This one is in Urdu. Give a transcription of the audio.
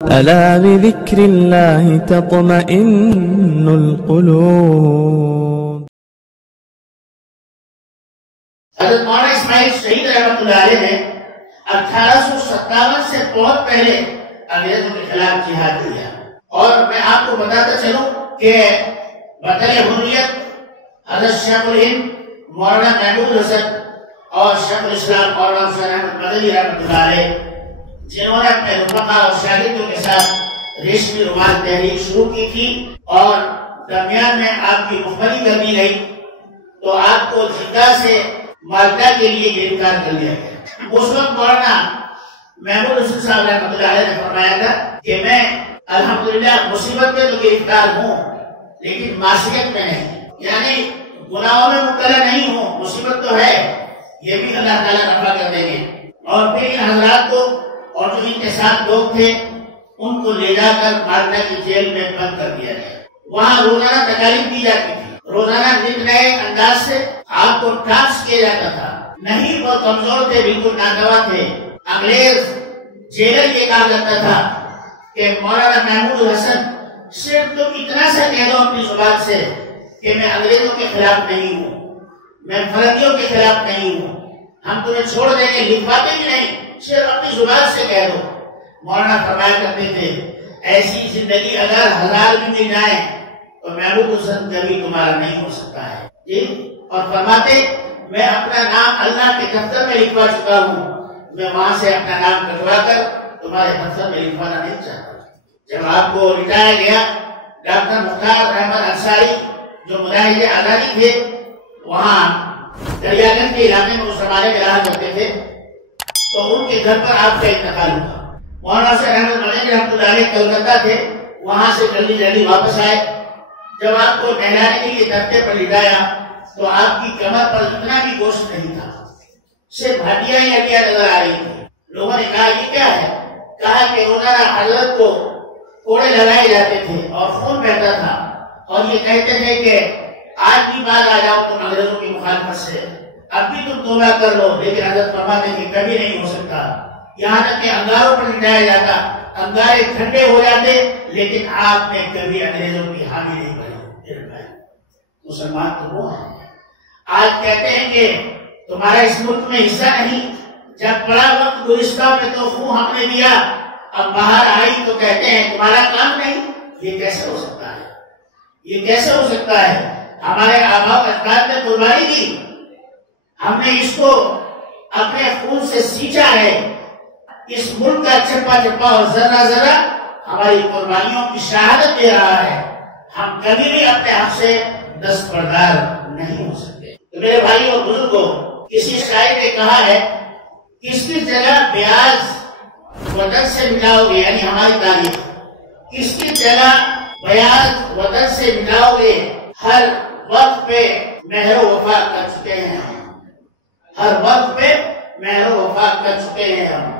ألا بذكر الله تطمئن القلوب. حضرت مولانا اسماعیل شہید رحمۃ اللہ علیہ نے 1857 سے بہت پہلے انگریزوں کے خلاف جہاد کیا، اور میں آپ کو بتاتا چلوں کہ بطل حریت حضرت شیخ الہند مولانا محمود حسن اور شیخ الاسلام مولانا حسین احمد مدنی رحمۃ اللہ علیہ، جنہوں نے اپنے رفقا اور شاگردوں کے ساتھ ریشمی رومال تحریک شروع کی تھی اور درمیان میں آپ کی مخبری کر دی گئی، تو آپ کو جدہ سے مالٹا کے لیے گرفتار کر لیا گیا۔ اس وقت مولانا محمود حسن صاحب رحمۃ اللہ علیہ نے فرمایا تھا کہ میں الحمدللہ مصیبت میں تو گرفتار ہوں لیکن معصیت میں نہیں، یعنی گناہوں میں مبتلا نہیں ہوں، مصیبت تو ہے، یہ بھی اللہ تعالیٰ رفع کر دیں گے۔ اور پھر ان حضرات کو اور جو ان کے ساتھ لوگ تھے ان کو لے جا کر مالٹا کی جیل میں بند کر دیا گیا۔ وہاں روزانہ تکالیف دی جاتی تھی، روزانہ نئے انداز سے آپ کو ٹرانس کیا جاتا تھا۔ نہیں وہ کمزور تھے، بالکل ناگوا تھے۔ انگریز جیلر یہ کہا کرتا تھا کہ مولانا محمود حسن صرف تم اتنا سا کہہ دو اپنی زبان سے کہ میں انگریزوں کے خلاف نہیں ہوں، میں فرنگیوں کے خلاف نہیں ہوں، ہم تمہیں چھوڑ دیں گے، لکھواتے بھی نہیں، صرف اپنی زبان سے کہہ دو۔ مولانا فرمایا کرتے تھے ایسی زندگی اگر 1000 بھی مل جائے تو محمود حسن کبھی تمہارا نہیں ہو سکتا ہے جی۔ اور فرماتے میں اپنا نام اللہ کے دفتر میں لکھوا چکا ہوں، میں وہاں سے اپنا نام کٹوا کر تمہارے دفتر میں لکھوانا نہیں چاہتا۔ جب آپ کو لٹایا گیا، ڈاکٹر مختار احمد انصاری جو مجاہد آزادی تھے وہاں دریا گنج کے علاقے میں اس زمانے میں رہا کرتے تھے، تو ان کے گھر پر آپ کا انتقال ہوا۔ مولانا حسین احمد مدنی رحمۃ اللہ علیہ کلکتہ تھے، وہاں سے جلدی واپس آئے۔ جب آپ کو نہلانے کے لیے تختے پر لٹایا تو آپ کی کمر پر اتنا بھی گوشت نہیں تھا، صرف ہڈیاں ہی ہڈیاں نظر آ رہی تھی۔ لوگوں نے کہا یہ کیا ہے؟ کہا کہ روزانہ حضرت کو کوڑے لگائے جاتے تھے اور خون بہتا تھا، اور یہ کہتے تھے کہ آج بھی بعد آ جاؤ تم انگریزوں کی مخالفت سے، اب بھی تم توبہ کر لو، لیکن حضرت فرماتے کہ کبھی نہیں ہو سکتا۔ یہاں تک کہ انگاروں پر لٹایا جاتا، انگارے ٹھنڈے ہو جاتے، لیکن آپ نے کبھی انگریزوں کی حامی نہیں بنی۔ مسلمان تو وہ ہیں آج کہتے ہیں کہ تمہارا اس ملک میں حصہ نہیں، جب بڑا وقت گزشتہ میں تو خون ہم نے دیا، اب باہر آئی تو کہتے ہیں تمہارا کام نہیں۔ یہ کیسے ہو سکتا ہے؟ یہ کیسے ہو سکتا ہے؟ ہمارے آباء و اجداد نے قربانی دی، ہم نے اس کو اپنے خون سے سینچا ہے، اس ملک کا چپا چپا اور ذرہ ذرہ ہماری قربانیوں کی شہادت دے رہا ہے۔ ہم کبھی بھی اپنے حق سے دستبردار نہیں ہو سکتے۔ تو میرے بھائی اور بزرگوں، کسی شاعر نے کہا ہے کس کی جگہ بیاض وطن سے مٹاؤ گے، یعنی ہماری تاریخ، کس کی جگہ بیاض وطن سے مٹاؤ گے، ہر وقت پہ مہر و وفا کر چکے ہیں ہم، ہر وقت پہ مہر و وفا کر چکے ہیں ہم۔